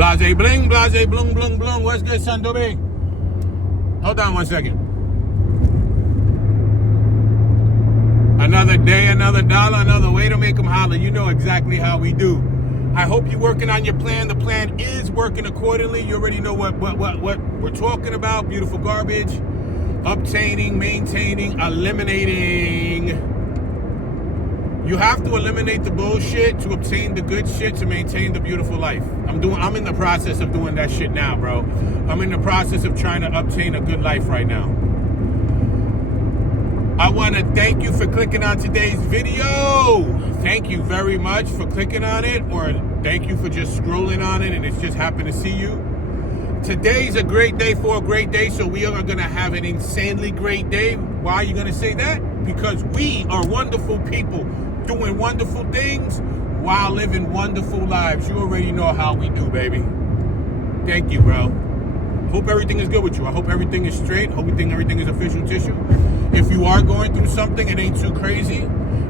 Blahzay Bling, Blahzay Blung, Blung, Blung. What's good, son, Dobby? Hold on 1 second. Another day, another dollar, another way to make them holler. You know exactly how we do. I hope you're working on your plan. The plan is working accordingly. You already know what we're talking about. Beautiful garbage. Obtaining, maintaining, eliminating. You have to eliminate the bullshit to obtain the good shit to maintain the beautiful life. I'm in the process of doing that shit now, bro. I'm in the process of trying to obtain a good life right now. I want to thank you for clicking on today's video. Thank you very much for clicking on it, or thank you for just scrolling on it and it's just happened to see you. Today's a great day for a great day, so we are going to have an insanely great day. Why are you going to say that? Because we are wonderful people doing wonderful things while living wonderful lives. You already know how we do, baby. Thank you, bro. Hope everything is good with you. I hope everything is straight. Hope everything is official tissue. If you are going through something, it ain't too crazy.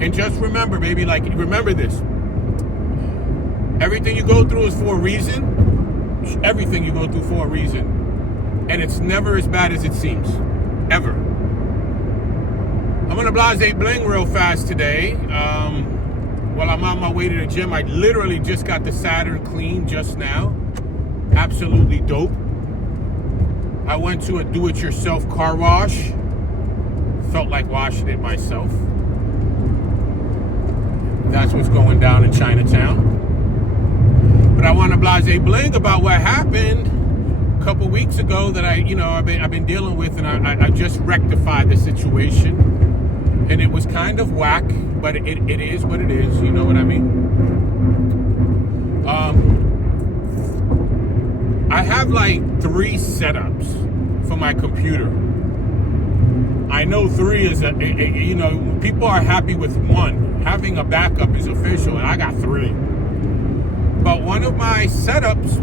And just remember, baby, remember this. Everything you go through is for a reason. Everything you go through for a reason. And it's never as bad as it seems. Ever. I'm going to Blahzay Bling real fast today. While I'm on my way to the gym, I literally just got the Saturn clean just now. Absolutely dope. I went to a do-it-yourself car wash. Felt like washing it myself. That's what's going down in Chinatown. But I want to Blahzay Bling about what happened a couple weeks ago that I've been dealing with, and I just rectified the situation. And it was kind of whack, but it is what it is. You know what I mean? I have like 3 setups for my computer. I know 3 is people are happy with 1. Having a backup is official, and I got 3. But one of my setups,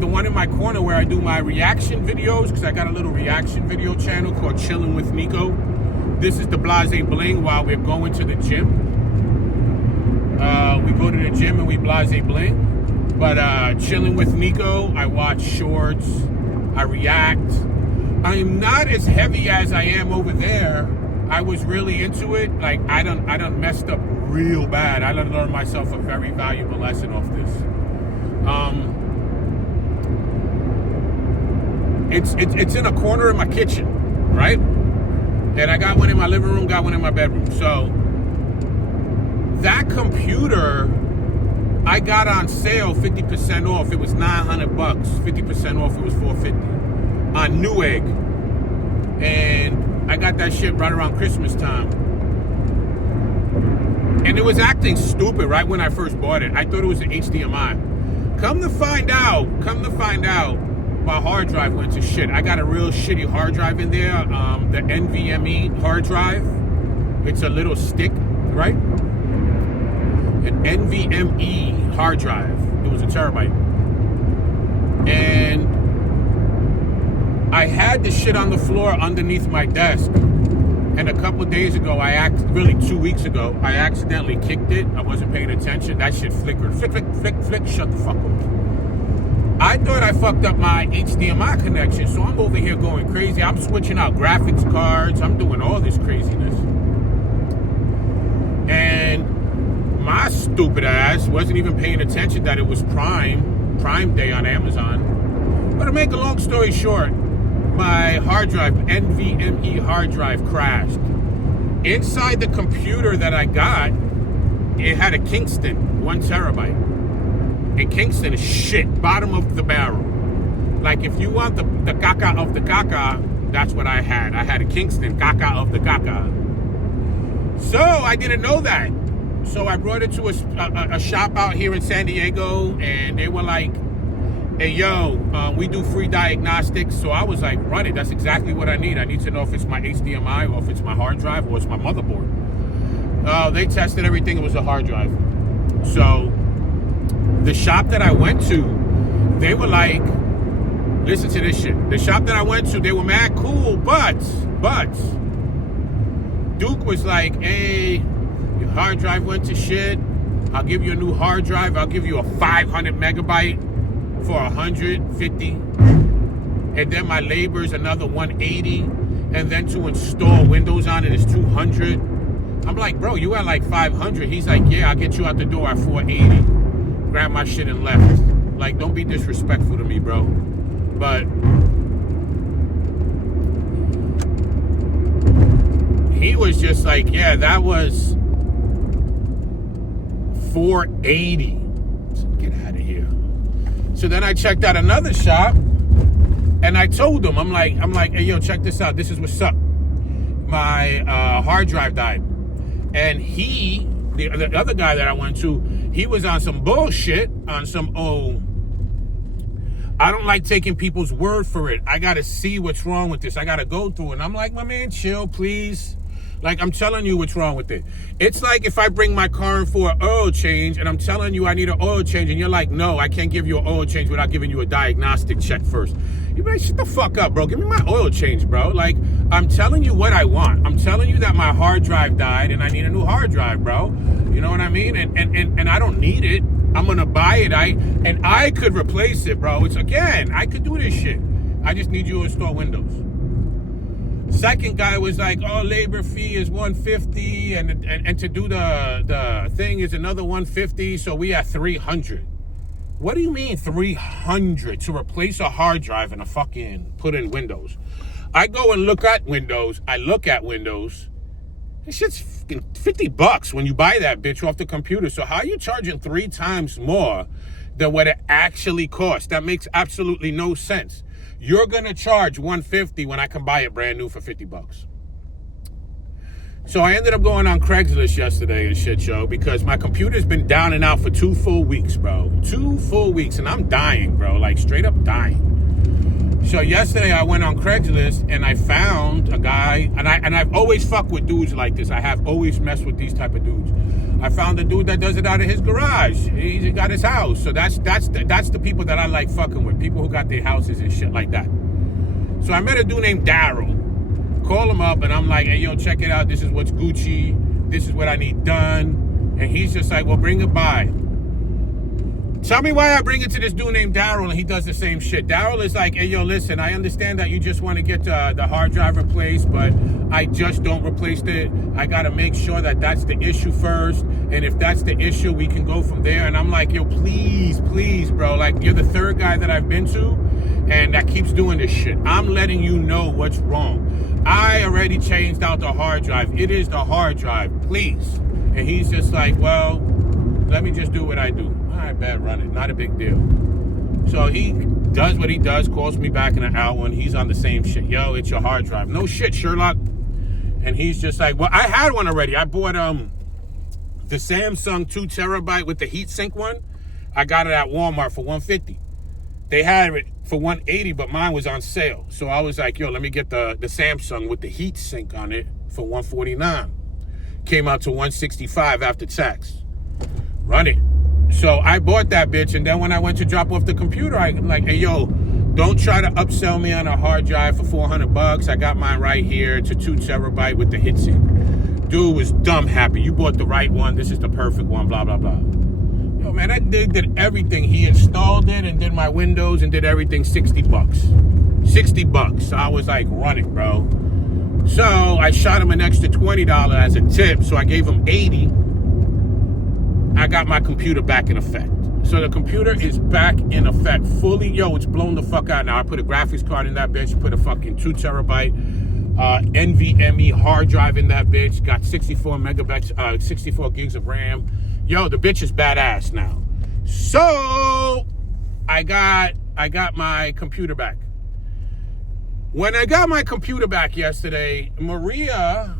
the one in my corner where I do my reaction videos, because I got a little reaction video channel called Chilling with Nico. This is the Blahzay Bling while we're going to the gym. We go to the gym and we Blahzay Bling. But Chilling with Nico, I watch shorts, I react. I'm not as heavy as I am over there. I was really into it. Like I done messed up real bad. I done learned myself a very valuable lesson off this. It's in a corner of my kitchen, right? And I got one in my living room, got one in my bedroom. So that computer I got on sale 50% off. It was $900. 50% off, it was $450 on Newegg. And I got that shit right around Christmas time. And it was acting stupid right when I first bought it. I thought it was an HDMI. Come to find out, my hard drive went to shit. I got a real shitty hard drive in there, the nvme hard drive. It's a little stick, right? An nvme hard drive. It was a terabyte. And I had the shit on the floor underneath my desk. And a couple days ago, 2 weeks ago, I accidentally kicked it. I wasn't paying attention. That shit flickered. Flick, flick, flick, flick. Shut the fuck up. I thought I fucked up my HDMI connection, so I'm over here going crazy. I'm switching out graphics cards. I'm doing all this craziness. And my stupid ass wasn't even paying attention that it was Prime Day on Amazon. But to make a long story short, my hard drive, NVMe hard drive, crashed. Inside the computer that I got, it had a Kingston, 1 terabyte. And Kingston is shit, bottom of the barrel. Like if you want the caca of the caca, that's what I had. I had a Kingston, caca of the caca. So I didn't know that. So I brought it to a shop out here in San Diego, and they were like, hey, yo, we do free diagnostics. So I was like, run it. That's exactly what I need. I need to know if it's my HDMI or if it's my hard drive or it's my motherboard. They tested everything. It was a hard drive. So the shop that I went to, they were like, listen to this shit. The shop that I went to, they were mad cool, but Duke was like, hey, your hard drive went to shit. I'll give you a new hard drive. I'll give you a 500 megabyte for 150, and then my labor is another 180, and then to install windows on it is 200. I'm like, bro, you at like 500. He's like, yeah, I'll get you out the door at 480. Grabbed my shit and left. Like, don't be disrespectful to me, bro. But he was just like, yeah, that was 480. So get out of here. So then I checked out another shop, and I told him, I'm like, hey, yo, check this out. This is what's up. My hard drive died. And the other guy that I went to, he was on some bullshit, on some, I don't like taking people's word for it. I got to see what's wrong with this. I got to go through it. And I'm like, my man, chill, please. Like, I'm telling you what's wrong with it. It's like if I bring my car in for an oil change and I'm telling you I need an oil change and you're like, no, I can't give you an oil change without giving you a diagnostic check first. You better shut the fuck up, bro. Give me my oil change, bro. Like, I'm telling you what I want. I'm telling you that my hard drive died and I need a new hard drive, bro. You know what I mean? And I don't need it. I'm going to buy it. I could replace it, bro. It's, again, I could do this shit. I just need you to install Windows. Second guy was like, oh, labor fee is 150 and to do the thing is another 150, so we at 300. What do you mean 300 to replace a hard drive and a fucking put in Windows? I go and look at Windows. I look at Windows. This shit's fucking $50 when you buy that bitch off the computer. So how are you charging 3 times more than what it actually costs? That makes absolutely no sense. You're going to charge $150 when I can buy it brand new for $50. So I ended up going on Craigslist yesterday and shit, yo, because my computer's been down and out for 2 full weeks, bro. 2 full weeks, and I'm dying, bro. Like, straight up dying. So yesterday I went on Craigslist and I found a guy, and I've always fucked with dudes like this. I have always messed with these type of dudes. I found a dude that does it out of his garage. He's got his house. So that's the people that I like fucking with. People who got their houses and shit like that. So I met a dude named Daryl. Call him up and I'm like, hey, yo, check it out. This is what's Gucci. This is what I need done. And he's just like, well, bring it by. Tell me why I bring it to this dude named Daryl and he does the same shit. Daryl is like, hey, yo, listen, I understand that you just want to get the hard drive replaced, but I just don't replace it. I got to make sure that that's the issue first. And if that's the issue, we can go from there. And I'm like, yo, please, bro. Like, you're the third guy that I've been to and that keeps doing this shit. I'm letting you know what's wrong. I already changed out the hard drive. It is the hard drive, please. And he's just like, well, let me just do what I do. All right, bad, run it. Not a big deal. So he does what he does, calls me back in an hour, and he's on the same shit. Yo, it's your hard drive. No shit, Sherlock. And he's just like, well, I had one already. I bought the Samsung 2 terabyte with the heatsink one. I got it at Walmart for $150. They had it for $180, but mine was on sale. So I was like, yo, let me get the Samsung with the heatsink on it for $149. Came out to $165 after tax. Run it. So I bought that bitch, and then when I went to drop off the computer, I'm like, hey, yo, don't try to upsell me on a hard drive for $400. I got mine right here. It's a 2 terabyte with the heatsink. Dude was dumb happy. You bought the right one. This is the perfect one, blah, blah, blah. Yo, man, that dude did everything. He installed it and did my windows and did everything $60. $60. So I was like, run it, bro. So I shot him an extra $20 as a tip. So I gave him $80. I got my computer back in effect. So the computer is back in effect fully. Yo, it's blown the fuck out now. I put a graphics card in that bitch, put a fucking 2 terabyte NVMe hard drive in that bitch, got 64 megabytes, 64 gigs of RAM. Yo, the bitch is badass now. So I got my computer back. When I got my computer back yesterday, Maria,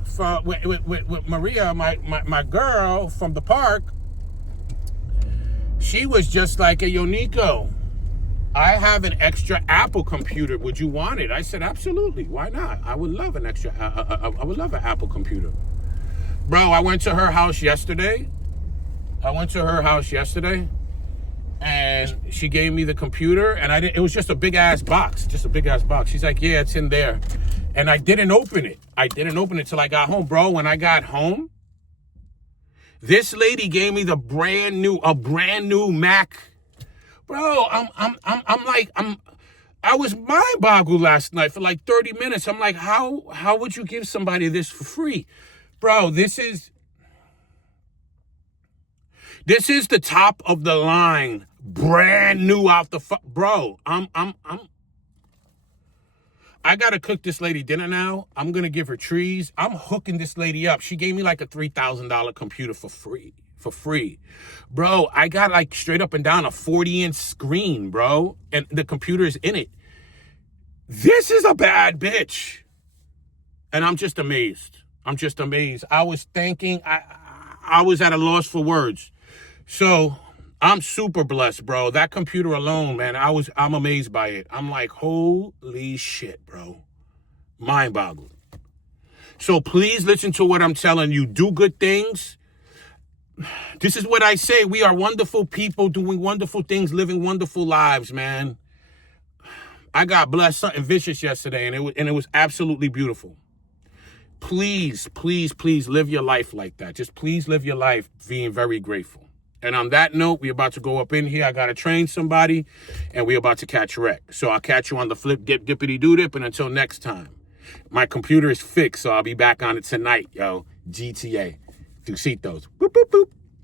with Maria, my girl from the park, she was just like, hey, yo, Nico, I have an extra Apple computer. Would you want it? I said, absolutely. Why not? I would love an extra, I would love an Apple computer. Bro, I went to her house yesterday. And she gave me the computer, and it was just a big ass box. She's like, yeah, it's in there. And I didn't open it. Till I got home. Bro, when I got home, this lady gave me a brand new Mac Bro, I was mind boggled last night for like 30 minutes. I'm like, how would you give somebody this for free? Bro, this is the top of the line, brand new out the bro. I gotta cook this lady dinner now. I'm gonna give her trees. I'm hooking this lady up. She gave me like a $3,000 computer for free. Bro, I got like straight up and down a 40-inch screen, bro. And the computer is in it. This is a bad bitch. And I'm just amazed. I was thinking, I was at a loss for words. So I'm super blessed, bro. That computer alone, man, I'm amazed by it. I'm like, holy shit, bro. Mind boggling. So please listen to what I'm telling you. Do good things. This is what I say. We are wonderful people doing wonderful things, living wonderful lives, man. I got blessed something vicious yesterday, and it was absolutely beautiful. Please, please, please live your life like that. Just please live your life being very grateful. And on that note, we're about to go up in here. I got to train somebody, and we're about to catch wreck. So I'll catch you on the flip, dip, dippity doo dip, and until next time. My computer is fixed, so I'll be back on it tonight, yo. GTA. Tusitos. Boop, boop, boop.